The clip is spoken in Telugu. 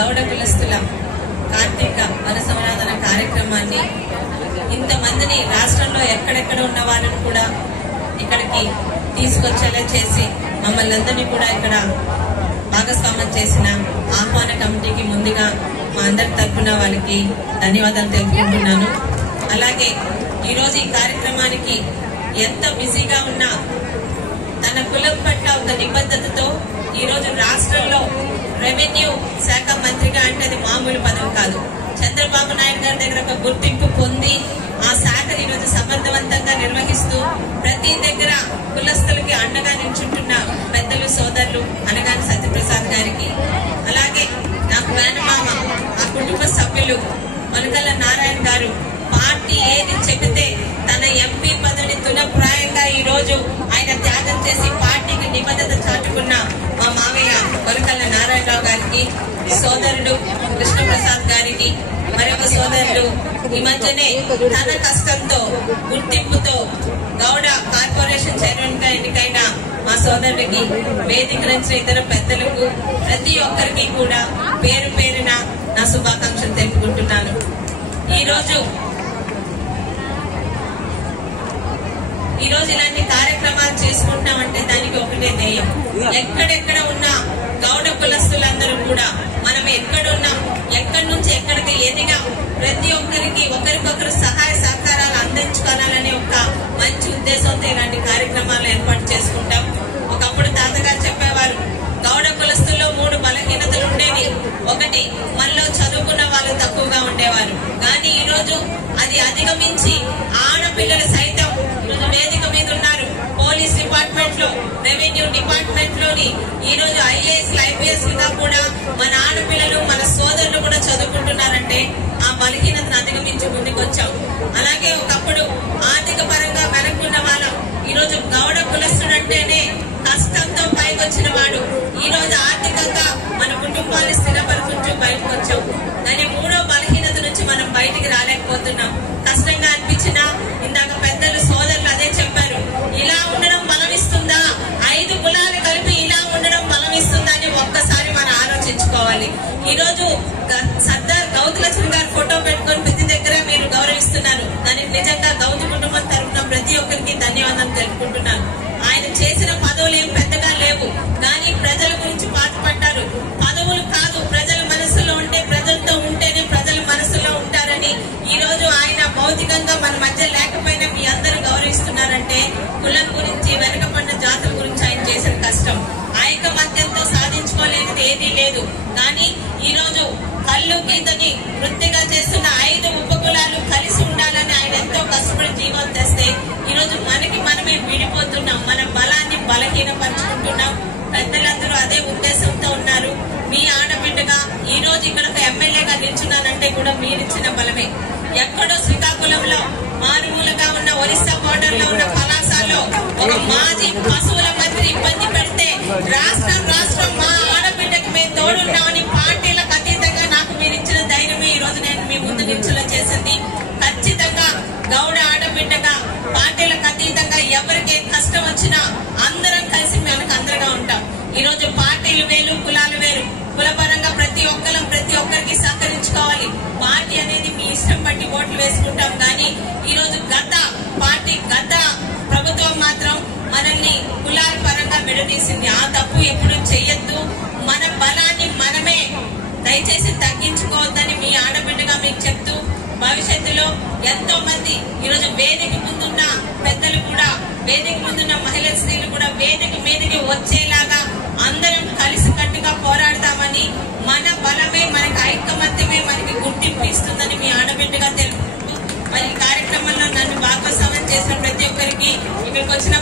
గౌడ కులస్తుల కార్తీక వన సంరాధన కార్యక్రమాన్ని ఇంతమందిని రాష్ట్రంలో ఎక్కడెక్కడ ఉన్న వాళ్ళని కూడా ఇక్కడికి తీసుకొచ్చేలా చేసి మమ్మల్ని అందరినీ కూడా ఇక్కడ భాగస్వామ్యం చేసిన ఆహ్వాన కమిటీకి ముందుగా మా అందరి తరఫున వాళ్ళకి ధన్యవాదాలు తెలుపుకుంటున్నాను. అలాగే ఈరోజు ఈ కార్యక్రమానికి ఎంత బిజీగా ఉన్నా తన కులం పట్ల ఒక నిబద్ధతతో ఈరోజు రాష్ట్రంలో రెవెన్యూ శాఖ మంత్రిగా అంటే అది మామూలు పదవి కాదు. చంద్రబాబు నాయుడు గారి దగ్గర ఒక గుర్తింపు పొంది ఆ శాఖను ఈరోజు సమర్థవంతంగా నిర్వహిస్తూ ప్రతి దగ్గర కులస్తులకి అండగా నిల్చుంటున్న పెద్దలు సోదరులు అనగాని సత్యప్రసాద్ గారికి, అలాగే నాకు మేనమామ ఆ కుటుంబ సభ్యులు మనుగల నారాయణ గారు పార్టీ ఏది చెబితే తన ఎంపీ పదవిని తునప్రాయంగా ఈ రోజు ఆయన త్యాగం చేసి పార్టీకి నిబద్ధత చాటుకున్న మా మావయ్య కొలకల్ల నారాయణరావు గారికి, సోదరుడు కృష్ణప్రసాద్ గారికి, మరొక సోదరుడు ఈ మధ్యనే తన కష్టంతో గుర్తింపుతో గౌడ కార్పొరేషన్ చైర్మన్ గా ఎన్నికైన మా సోదరుడికి, వేదిక నుంచి ఇతర పెద్దలకు ప్రతి ఒక్కరికి కూడా పేరు పేరున నా శుభాకాంక్షలు తెలుపుకుంటున్నాను. ఈ రోజు ఇలాంటి కార్యక్రమాలు చేసుకుంటామంటే దానికి ఒకటే ధ్యేయం. ఎక్కడెక్కడ ఉన్న గౌడ కులస్తులందరూ కూడా మనం ఎక్కడున్నా, ఎక్కడి నుంచి ఎక్కడికి ఎదిగా ప్రతి ఒక్కరికి ఒకరికొకరు సహాయ సహకారాలు అందించుకోవాలనే ఒక మంచి ఉద్దేశంతో ఇలాంటి కార్యక్రమాలు ఏర్పాటు చేసుకుంటాం. ఒకప్పుడు తాతగారు చెప్పేవారు, గౌడ కులస్తుల్లో 3 బలహీనతలు ఉండేవి. ఒకటి, మనలో చదువుకున్న వాళ్ళు తక్కువగా ఉండేవారు. కానీ ఈ రోజు అది అధిగమించి ఆడపిల్లలు సైతం వేదిక మీద ఉన్నారు. పోలీస్ డిపార్ట్మెంట్ లో, రెవెన్యూ డిపార్ట్మెంట్ లోని ఈ రోజు ఐఏఎస్ ఐపీఎస్ గా కూడా మన ఆడపిల్లలు, మన సోదరులు కూడా చదువుకుంటున్నారంటే ఆ బలహీనతను అధిగమించి ముందుకు వచ్చాం. అలాగే ఒకప్పుడు ఆర్థిక పరంగా వెనక్కున్న వాళ్ళం. ఈ రోజు గౌడ కులస్తుడు అంటేనే కష్టంతో పైకి వచ్చిన వాడు. ఈ రోజు ఆర్థికంగా మన కుటుంబాన్ని స్థిరపరుచుకుంటూ బయటకు వచ్చాం. దాని 3వ బలహీనత నుంచి మనం బయటికి రాలేకపోతున్నాం. కష్టంగా అనిపించినా ఇందాక పెద్దలు సోదరులు అదే చెప్పారు, ఇలా ఉండడం బలమిస్తుందా, 5 కులాలు కలిపి ఇలా ఉండడం బలమిస్తుందా అని ఒక్కసారి మనం ఆలోచించుకోవాలి. ఈ రోజు సర్దార్ గౌతులక్ష్మి గారు ఫోటో పెట్టుకుని ప్రతి దగ్గర మీరు గౌరవిస్తున్నారు. దానికి నిజంగా గౌతు కుటుంబం తరఫున ప్రతి ఒక్కరికి ధన్యవాదాలు తెలుపుకుంటున్నాను. ఆయన చేసిన పదవులు ఏం పెద్దగా లేవు, కానీ ప్రజల గురించి పాటుపడ్డారు. పదవులు కాదు, ప్రజల మనసులో ఉంటే, ప్రజలతో ఉంటేనే ప్రజల మనసులో ఉంటారని ఈ రోజు ఆయన భౌతికంగా మన మధ్య లేకపోయినా మీ అందరూ గౌరవిస్తున్నారంటే కులం గురించి, వెనకబడిన జాతుల గురించి ఆయన చేసిన కష్టం. ఐకమత్యంతో సాధించుకోలేనిది ఏదీ లేదు. కానీ ఈ రోజు కళ్ళు గీతని వృత్తిగా చేస్తున్న 5 ఉపకులాలు కలిసి ఉండాలని ఆయన ఎంతో కష్టపడి జీవాలు తెస్తే ఈ రోజు మనకి మనమే విడిపోతున్నాం. మన బలాన్ని బలహీనపరుచుకుంటున్నాం. పెద్దలందరూ అదే ఉద్దేశంతో ఉన్నారు. మీ ఆడబిడ్డగా ఈ రోజు ఇక్కడ ఒక ఎమ్మెల్యేగా నిల్చున్నానంటే కూడా మీరిచ్చిన బలమే. ఎక్కడో శ్రీకాకుళంలో మారుమూలగా ఉన్న ఒరిస్సా బోర్డర్ లో ఉన్న పలాసలో ఒక మాజీ పశువుల మంత్రి ఇబ్బంది పెడితే రాష్ట్రం మా ఆడబిడ్డకి మేము తోడున్నామని పార్టీలకు అతీతంగా నాకు మీరు ఇచ్చిన ధైర్యమే ఈ రోజు నేను మీ ముందు నిల్చులా చేసింది. ఖచ్చితంగా గౌడ ఆడబిడ్డగా పార్టీలకు అతీతంగా ఎవరికి కష్టం వచ్చినా అందరం కలిసి మనకు అందరిగా ఉంటాం. ఈ రోజు పార్టీలు వేరు, కులాలు వేరు. కులపరంగా ప్రతి ఒక్కరికి సహకరించుకోవాలి. పార్టీ అనేది మీ ఇష్టం బట్టి ఓట్లు వేసుకుంటాం. కానీ ఈ రోజు గత ప్రభుత్వం మాత్రం మనల్ని కులాల పరంగా విడదీసింది. ఆ తప్పు ఎప్పుడు చెయ్యొద్దు. మన బలాన్ని మనమే దయచేసి తగ్గించుకోవద్దని మీ ఆడబిడ్డగా మీకు చెప్తూ, భవిష్యత్తులో ఎంతో మంది ఈరోజు వేదిక ముందున్న పెద్దలు కూడా, వేదిక ముందున్న మహిళా స్త్రీలు కూడా వేదిక మీదకి వచ్చేలాగా అందరం కలిసి కట్టుగా పోరాడతామని, మన బలమే మనకి ఐకమత్యమే మనకి గుర్తింపు ఇస్తుందని మీ ఆడబిడ్డగా తెలుపుతూ, మరి కార్యక్రమంలో నన్ను భాగస్వామ్యం చేసిన ప్రతి ఒక్కరికి, ఇక్కడికి వచ్చిన